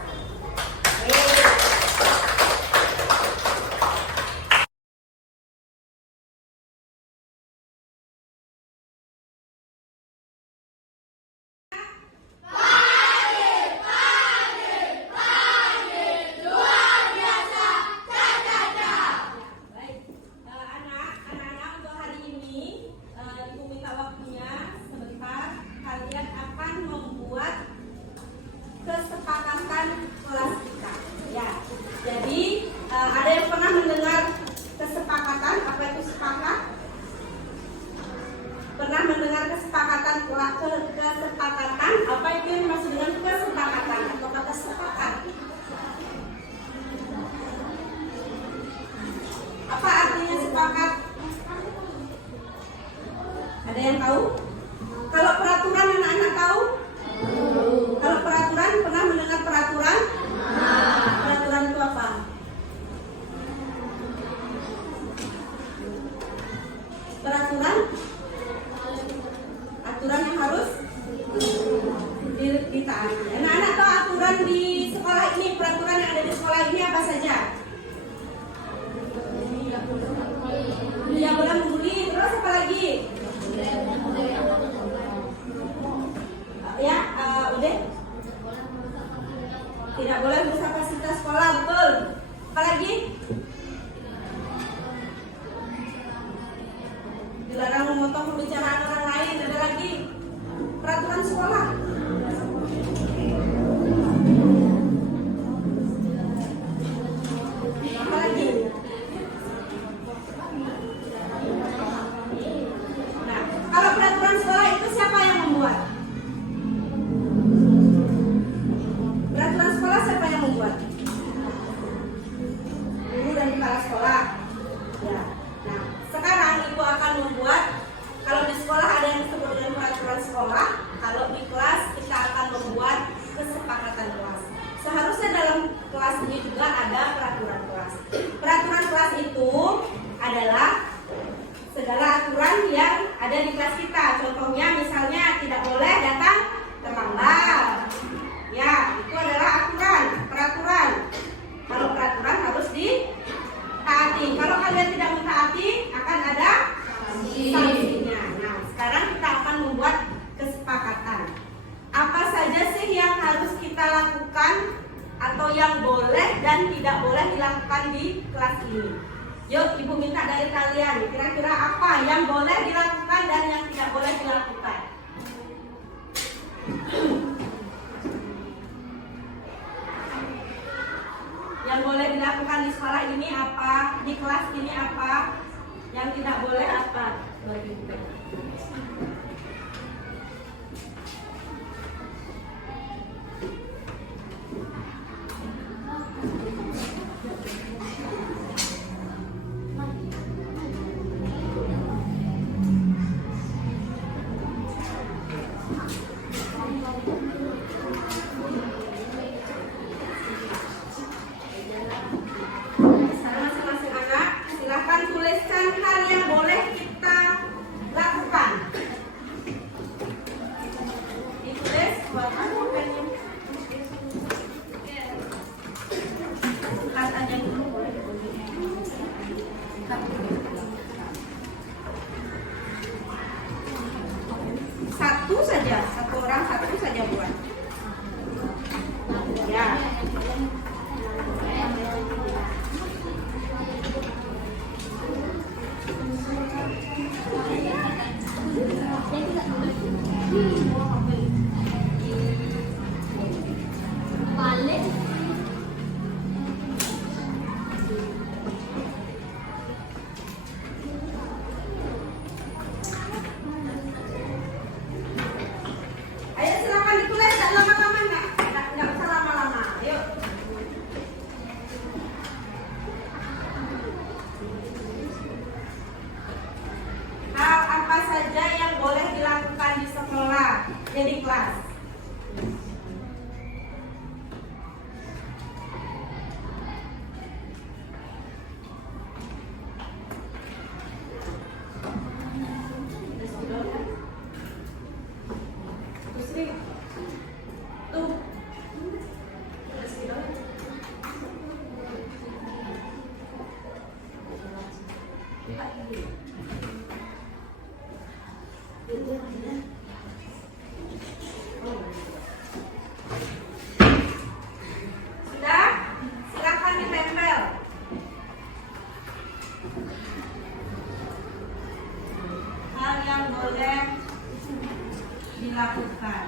kesepakatan. Apa itu yang dimaksud dengan kesepakatan atau kata sepakat? Apa artinya sepakat? Ada yang tahu? Kalau peraturan anak-anak tahu? Kalau peraturan, pernah mendengar peraturan? Peraturan itu apa? Peraturan? Aturan yang harus ditaati. Anak-anak tahu aturan di sekolah ini, peraturan yang ada di sekolah ini apa saja? Dia boleh membuli, terus apa lagi? Ya, udah. Tidak boleh merusak fasilitas sekolah, betul. Apa lagi? Dilarang memotong pembicaraan orang lain. Ada lagi? Peraturan sekolah. Apa lagi? Nah, kalau peraturan sekolah itu siapa yang membuat? Peraturan sekolah siapa yang membuat? Guru dan kepala sekolah. Ya. Nah, sekarang ibu akan membuat. Kalau di sekolah ada yang disebut dengan peraturan sekolah. Kalau di kelas kita akan membuat kesepakatan kelas. Seharusnya dalam kelas ini juga ada peraturan kelas. Peraturan kelas itu adalah segala aturan yang ada di kelas kita. Contohnya misalnya tidak boleh datang terlambat. Ya, itu adalah aturan, peraturan. Kalau peraturan harus ditaati. Kalau kalian tidak mentaati, akan ada sanksinya. Nah, sekarang kita akan membuat kesepakatan. Apa saja sih yang harus kita lakukan atau yang boleh dan tidak boleh dilakukan di kelas ini? Yuk, ibu minta dari kalian, kira-kira apa yang boleh dilakukan dan yang tidak boleh dilakukan? Yang boleh dilakukan di sekolah ini apa? Di kelas ini apa? Yang tidak boleh apa? Sekarang masing-masing anak silahkan tuliskan hal yang boleh kita lakukan. Ditulis buat apa pennya? Lihat aja dulu boleh. Satu saja, satu orang satu saja buat. Ya. Ayo silakan ditulis, tak lama-lama enggak usah lama-lama. Ayo. Hal apa saja yang boleh dilakukan di sekolah, di kelas? Tuh. Sudah? Silakan ditempel. Hal yang boleh dilakukan.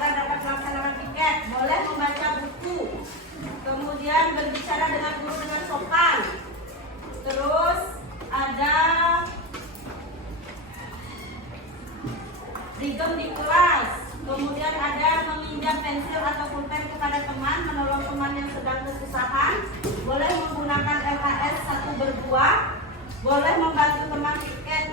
agar dapat melaksanakan piket. Boleh membaca buku. Kemudian berbicara dengan guru dengan sopan. Terus ada rigem di kelas. Kemudian ada meminjam pensil atau pulpen kepada teman, menolong teman yang sedang kesusahan. Boleh menggunakan LHS 1 berbuah. Boleh membantu teman piket.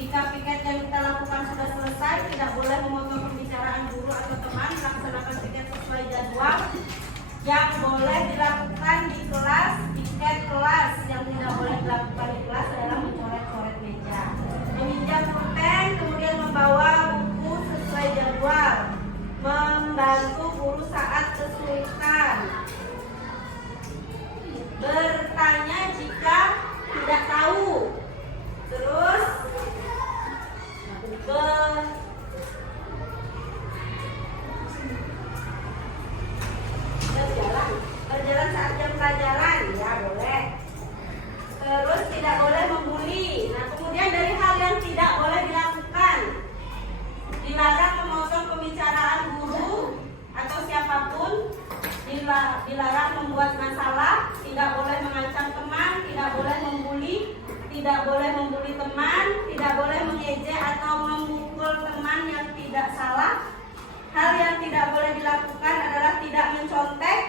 Jika piket yang kita lakukan sudah selesai, tidak boleh memotong pembicaraan guru atau teman, melaksanakan piket sesuai jadwal. Yang boleh dilakukan di kelas, piket kelas. Yang tidak boleh dilakukan di kelas adalah mencoret-coret meja. Meminjam pulpen, kemudian membawa buku sesuai jadwal. Membantu guru saat kesulitan. Bertanya jika tidak tahu. Terus berjalan saat jam pelajaran, ya boleh. Terus tidak boleh membuli. Nah, kemudian dari hal yang tidak boleh dilakukan, dilarang memotong pembicaraan guru atau siapapun, dilarang membuat masalah, tidak boleh mengancam teman, tidak boleh membuli, tidak boleh membuli teman, tidak boleh mengejek atau memukul teman yang tidak salah. Hal yang tidak boleh dilakukan adalah tidak mencontek,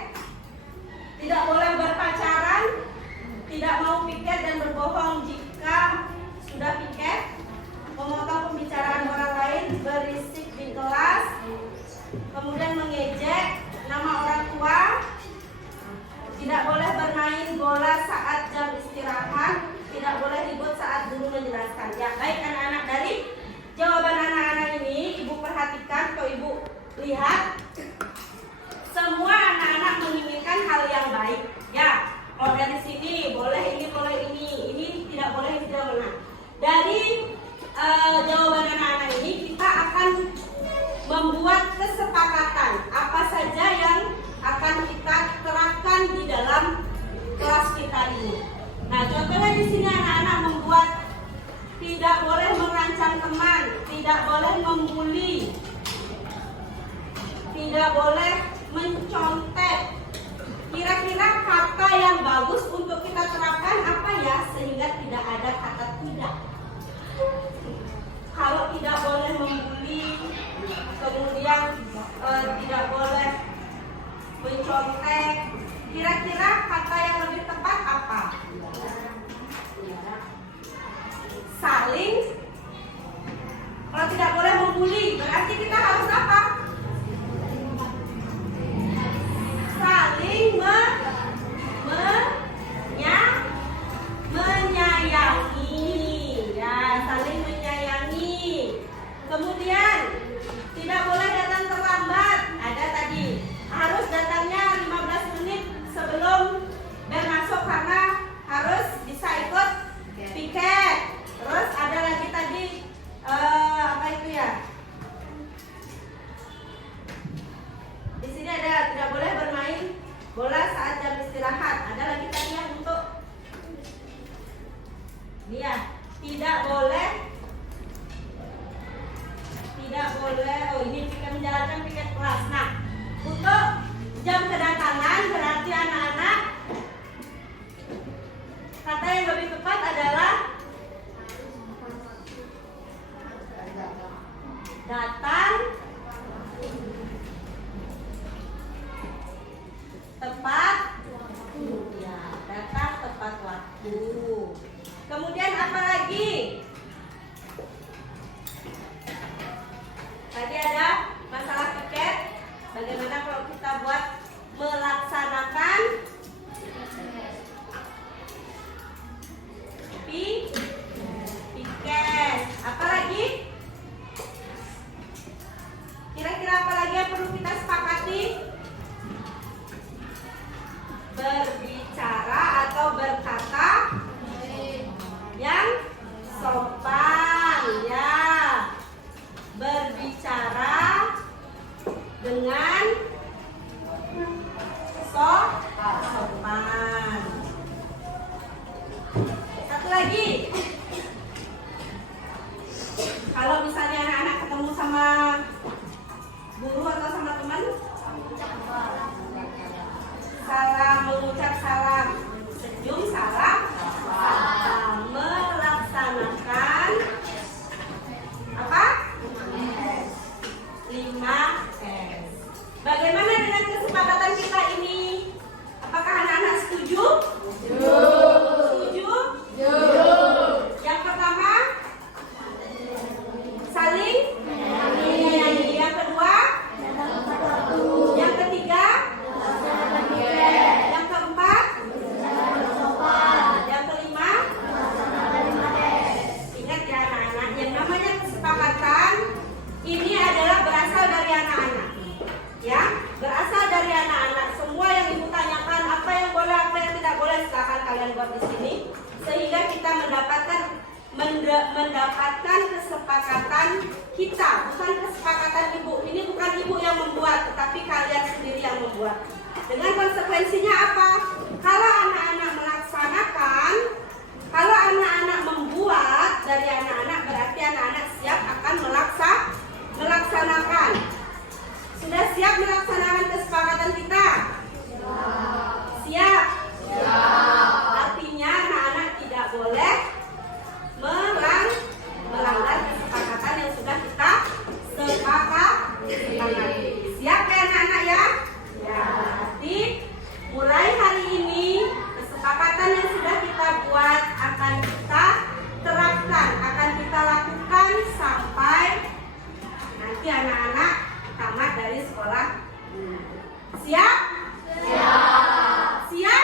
tidak boleh berpacaran, tidak mau piket dan berbohong jika sudah piket, memotong pembicaraan orang lain, berisik di kelas, kemudian mengejek nama orang tua, tidak boleh bermain bola saat jam istirahat, tidak boleh ribut saat guru menjelaskan. Ya, baik anak-anak, dari jawaban anak-anak ini Ibu perhatikan atau Ibu lihat, semua anak-anak menginginkan hal yang baik. Ya, kalau dari sini boleh ini tidak boleh, ini tidak boleh. Dari jawaban anak-anak ini kita akan membuat kesepakatan apa saja yang akan kita terapkan di dalam kelas kita ini. Nah, contohnya di sini anak-anak membuat tidak boleh mengancam teman, tidak boleh membuli, tidak boleh mencontek. Kira-kira kata yang bagus untuk kita terapkan apa ya, sehingga tidak ada kata tidak. Kalau tidak boleh membuli, kemudian tidak boleh mencontek, kira-kira kata yang lebih tepat apa? Ini ya, tidak boleh. Oh ini menjalankan piket kelas. Nah, untuk jam kedatangan berarti anak-anak kata yang lebih tepat adalah datang tepat ya, datang tepat waktu. Kemudian apa lagi? Tadi ada masalah piket. Bagaimana kalau kita buat melaksanakan piket? Apa lagi? Kira-kira apa lagi yang perlu kita sepakati? Berbicara atau berkata yang sopan, ya. Berbicara dengan sopan. Satu lagi. Kalau misalnya anak-anak ketemu sama guru atau sama teman, salam, mengucap salam, senyum, salam, melaksanakan apa? 5S. Bagaimana dengan kesepakatan kita ini? Apakah anak-anak setuju? Setuju? Yang pertama, saling menyayangi. Yang kedua, yang ketiga, yang keempat, yang kelima. Ingat ya anak-anak, yang namanya kesepakatan ini adalah berasal dari anak-anak, ya, berasal dari anak-anak. Semua yang ibu tanyakan, apa yang boleh, apa yang tidak boleh, silakan kalian buat di sini, sehingga kita mendapatkan kesepakatan kita, bukan kesepakatan ibu. Ini bukan ibu yang membuat, tetapi kalian sendiri yang membuat. Dengan konsekuensinya apa? Kalau anak-anak melaksanakan, kalau anak-anak membuat dari anak-anak, berarti anak-anak siap akan melaksanakan. Sudah siap melaksanakan kesepakatan kita? Siap? Artinya anak-anak tidak boleh melanggar kesepakatan yang sudah kita sepakati. Siap ya anak-anak ya? Ya, berarti mulai hari ini kesepakatan yang sudah kita buat akan kita terapkan, akan kita lakukan sampai nanti anak-anak tamat dari sekolah. Siap? Siap?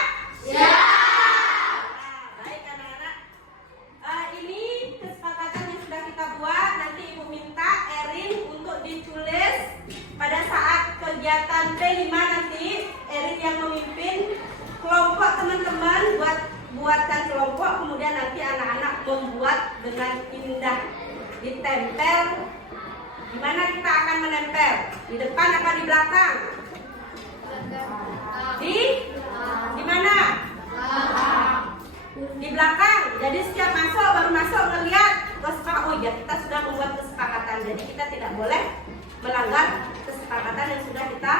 Baik anak-anak. Ini kesepakatan yang sudah kita buat. Nanti ibu minta Erin untuk ditulis pada saat kegiatan T5 nanti. Erin yang memimpin kelompok teman-teman, buatkan kelompok. Kemudian nanti anak-anak membuat dengan indah, ditempel. Di mana kita akan menempel? Di depan apa di belakang? Di mana? Di belakang. Jadi setiap baru masuk ngelihat kesepakatan. Oh ya, kita sudah membuat kesepakatan. Jadi kita tidak boleh melanggar kesepakatan yang sudah kita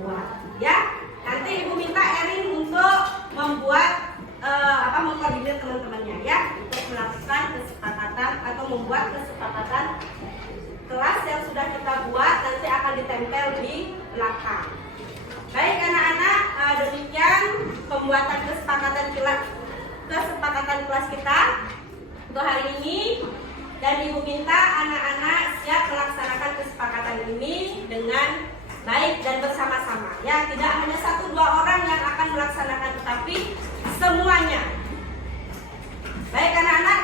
buat. Ya, nanti ibu minta Erin untuk membuat mengkoordinir teman-temannya ya, untuk melakukan kesepakatan atau membuat kesepakatan kelas yang sudah kita buat, nanti akan ditempel di belakang. Baik anak-anak, demikian pembuatan kesepakatan kelas kita untuk hari ini. Dan ibu minta anak-anak siap melaksanakan kesepakatan ini dengan baik dan bersama-sama. Ya, tidak hanya 1-2 orang yang akan melaksanakan, tetapi semuanya. Baik anak-anak.